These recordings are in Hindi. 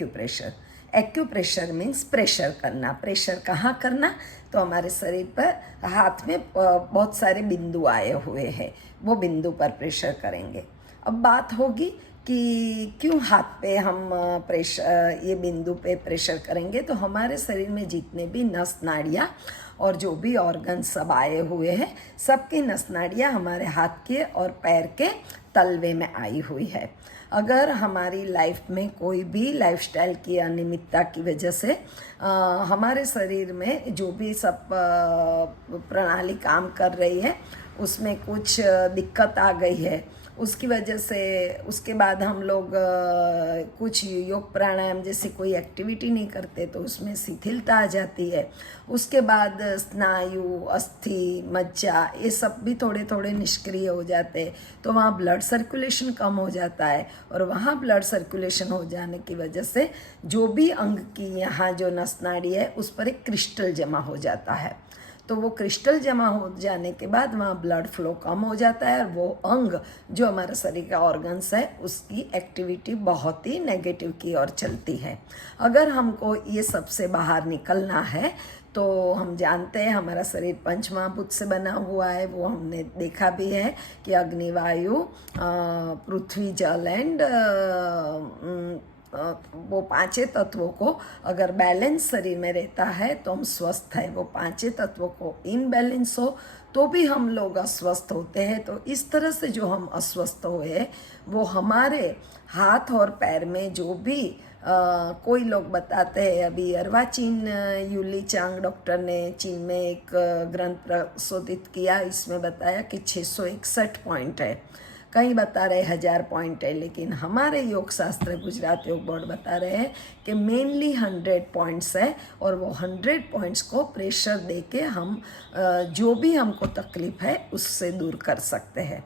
एक्यूप्रेशर। एक्यूप्रेशर मीन्स प्रेशर करना। प्रेशर कहाँ करना? तो हमारे शरीर पर हाथ में बहुत सारे बिंदु आए हुए हैं, वो बिंदु पर प्रेशर करेंगे। अब बात होगी कि क्यों हाथ पे हम प्रेशर, ये बिंदु पे प्रेशर करेंगे? तो हमारे शरीर में जितने भी नस नाड़ियाँ और जो भी ऑर्गन सब आए हुए हैं, सबकी नस नाड़ियाँ हमारे हाथ के और पैर के तलवे में आई हुई है। अगर हमारी लाइफ में कोई भी लाइफस्टाइल की अनियमितता की वजह से हमारे शरीर में जो भी सब प्रणाली काम कर रही है उसमें कुछ दिक्कत आ गई है, उसकी वजह से उसके बाद हम लोग कुछ योग प्राणायाम जैसी कोई एक्टिविटी नहीं करते तो उसमें शिथिलता आ जाती है। उसके बाद स्नायु, अस्थि, मज्जा ये सब भी थोड़े थोड़े निष्क्रिय हो जाते हैं, तो वहाँ ब्लड सर्कुलेशन कम हो जाता है और वहाँ ब्लड सर्कुलेशन हो जाने की वजह से जो भी अंग की यहाँ जो नस नाड़ी है उस पर एक क्रिस्टल जमा हो जाता है। तो वो क्रिस्टल जमा हो जाने के बाद वहाँ ब्लड फ्लो कम हो जाता है और वो अंग जो हमारे शरीर का ऑर्गन्स है उसकी एक्टिविटी बहुत ही नेगेटिव की ओर चलती है। अगर हमको ये सबसे बाहर निकलना है तो हम जानते हैं हमारा शरीर पंच महाभूत से बना हुआ है, वो हमने देखा भी है कि अग्नि, वायु, पृथ्वी, जल एंड वो पांचों तत्वों को अगर बैलेंस शरीर में रहता है तो हम स्वस्थ है। वो पांचों तत्वों को इनबैलेंस हो तो भी हम लोग अस्वस्थ होते हैं। तो इस तरह से जो हम अस्वस्थ हुए वो हमारे हाथ और पैर में जो भी कोई लोग बताते हैं, अभी अर्वाचीन यूली चांग डॉक्टर ने चीन में एक ग्रंथ प्रशोधित किया, इसमें बताया कि 661 पॉइंट है, कहीं बता रहे 1000 पॉइंट है, लेकिन हमारे योग शास्त्र गुजरात योग बोर्ड बता रहे हैं कि मेनली 100 पॉइंट्स है और वो 100 पॉइंट्स को प्रेशर दे के हम जो भी हमको तकलीफ है उससे दूर कर सकते हैं।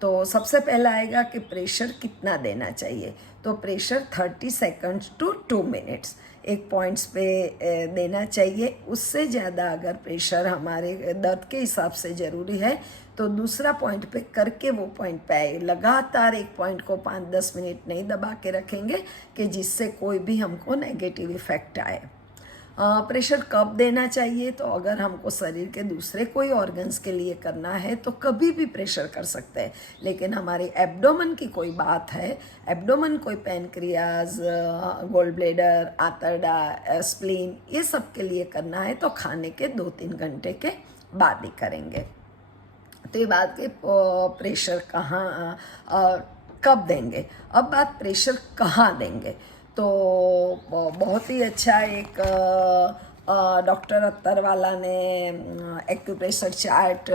तो सबसे पहला आएगा कि प्रेशर कितना देना चाहिए। तो प्रेशर 30 सेकंड्स टू 2 मिनट्स एक पॉइंट्स पे देना चाहिए। उससे ज़्यादा अगर प्रेशर हमारे दर्द के हिसाब से ज़रूरी है तो दूसरा पॉइंट पे करके वो पॉइंट पे आए। लगातार एक पॉइंट को 5-10 मिनट नहीं दबा के रखेंगे कि जिससे कोई भी हमको नेगेटिव इफेक्ट आए। प्रेशर कब देना चाहिए? तो अगर हमको शरीर के दूसरे कोई ऑर्गन्स के लिए करना है तो कभी भी प्रेशर कर सकते हैं, लेकिन हमारी एब्डोमेन की कोई बात है, एब्डोमेन कोई पैनक्रियाज, गोल ब्लेडर, आंतरडा, स्प्लीन, ये सब के लिए करना है तो खाने के 2-3 घंटे के बाद ही करेंगे। तो ये बात कि प्रेशर कहाँ कब देंगे। अब बात प्रेशर कहाँ देंगे, तो बहुत ही अच्छा एक डॉक्टर अत्तरवाला ने एक्यूप्रेशर चार्ट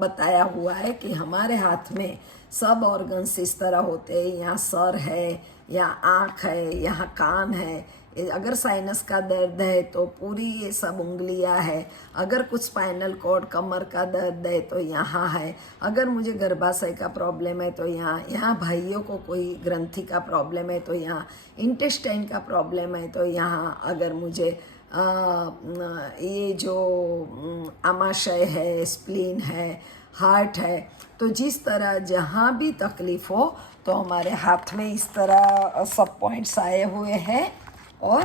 बताया हुआ है कि हमारे हाथ में सब ऑर्गन्स इस तरह होते हैं, यहाँ सर है, यहाँ आँख है, यहाँ कान है, अगर साइनस का दर्द है तो पूरी ये सब उंगलियां है, अगर कुछ स्पाइनल कॉर्ड कमर का दर्द है तो यहाँ है, अगर मुझे गर्भाशय का प्रॉब्लम है तो यहाँ भाइयों को कोई ग्रंथि का प्रॉब्लम है तो यहाँ, इंटेस्टाइन का प्रॉब्लम है तो यहाँ, अगर मुझे ये जो आमाशय है, स्प्लीन है, हार्ट है, तो जिस तरह जहाँ भी तकलीफ हो तो हमारे हाथ में इस तरह सब पॉइंट्स आए हुए हैं और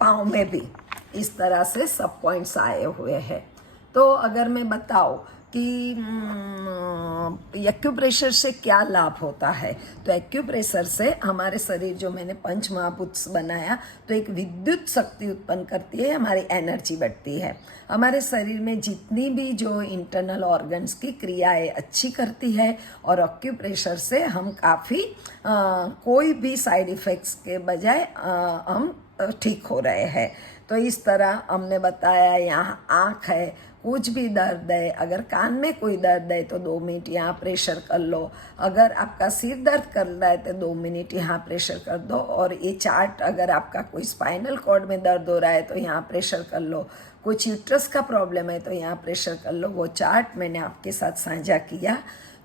पाँव में भी इस तरह से सब पॉइंट्स आए हुए हैं। तो अगर मैं बताऊँ कि एक्यूप्रेशर से क्या लाभ होता है, तो एक्यूप्रेशर से हमारे शरीर जो मैंने पंच महाभूत बनाया तो एक विद्युत शक्ति उत्पन्न करती है, हमारी एनर्जी बढ़ती है, हमारे शरीर में जितनी भी जो इंटरनल ऑर्गन्स की क्रियाएं अच्छी करती है और एक्यूप्रेशर से हम काफ़ी कोई भी साइड इफ़ेक्ट्स के बजाय हम ठीक हो रहे हैं। तो इस तरह हमने बताया, यहाँ आँख है, कुछ भी दर्द है, अगर कान में कोई दर्द है तो 2 मिनट यहाँ प्रेशर कर लो, अगर आपका सिर दर्द कर रहा है तो 2 मिनट यहाँ प्रेशर कर दो, और ये चार्ट अगर आपका कोई स्पाइनल कॉर्ड में दर्द हो रहा है तो यहाँ प्रेशर कर लो, कुछ यूट्रस का प्रॉब्लम है तो यहाँ प्रेशर कर लो। वो चार्ट मैंने आपके साथ साझा किया,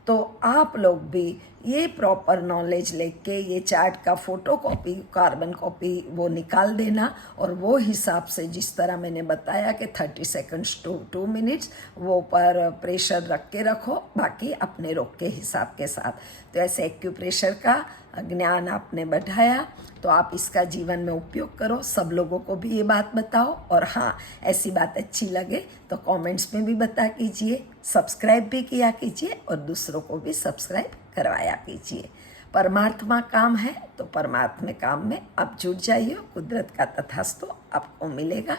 तो आप लोग भी ये प्रॉपर नॉलेज लेके ये चार्ट का फोटो कॉपी, कार्बन कॉपी वो निकाल देना और वो हिसाब से जिस तरह मैंने बताया कि 30 सेकंड्स टू 2 मिनट्स वो पर प्रेशर रख के रखो, बाकी अपने रोग के हिसाब के साथ। तो ऐसे एक्यूप्रेशर का ज्ञान आपने बढ़ाया तो आप इसका जीवन में उपयोग करो, सब लोगों को भी ये बात बताओ। और हाँ, ऐसी बात अच्छी लगे तो कमेंट्स में भी बता कीजिए, सब्सक्राइब भी किया कीजिए और दूसरों को भी सब्सक्राइब करवाया कीजिए। परमात्मा काम है तो परमात्मा काम में आप जुट जाइए, कुदरत का तथास्तु आपको मिलेगा।